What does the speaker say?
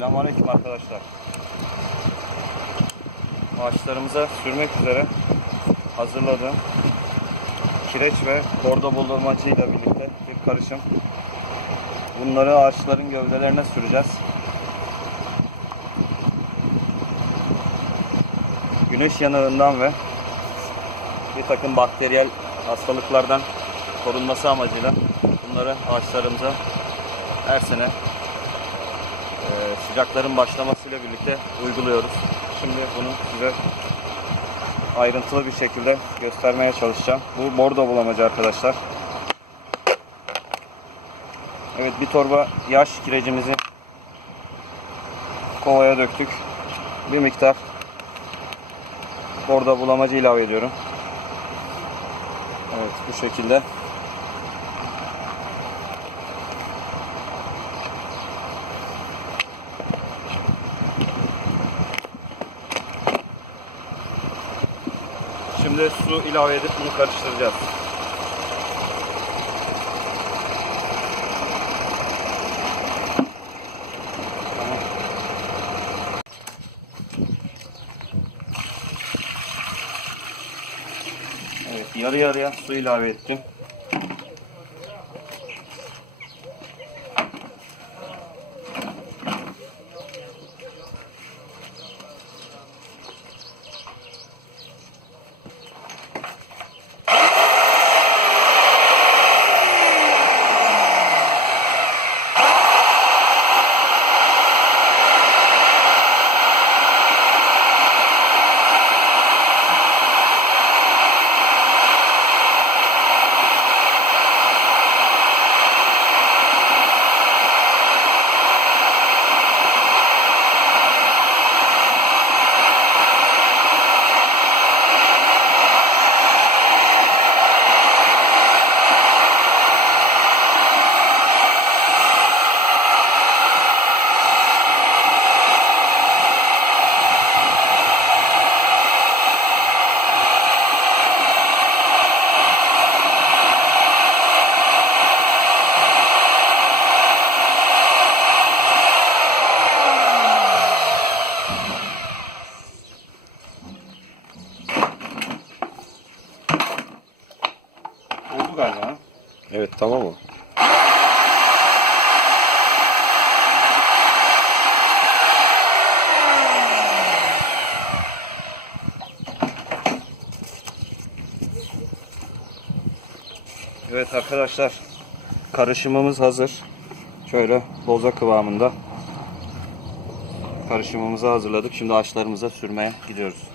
Selamünaleyküm arkadaşlar. Ağaçlarımıza sürmek üzere hazırladığım kireç ve bordo buldurmacıyla birlikte bir karışım. Bunları ağaçların gövdelerine süreceğiz. Güneş yanığından ve bir takım bakteriyel hastalıklardan korunması amacıyla bunları ağaçlarımıza her sene sıcakların başlamasıyla birlikte uyguluyoruz. Şimdi bunu size ayrıntılı bir şekilde göstermeye çalışacağım. Bu bordo bulamacı arkadaşlar. Evet bir torba yaş kirecimizi kovaya döktük. Bir miktar bordo bulamacı ilave ediyorum. Evet bu şekilde. Şimdi su ilave edip bunu karıştıracağız. Evet, yarı yarıya su ilave ettim. Galiba. Evet tamam mı? Evet arkadaşlar karışımımız hazır. Şöyle boza kıvamında karışımımızı hazırladık. Şimdi ağaçlarımıza sürmeye gidiyoruz.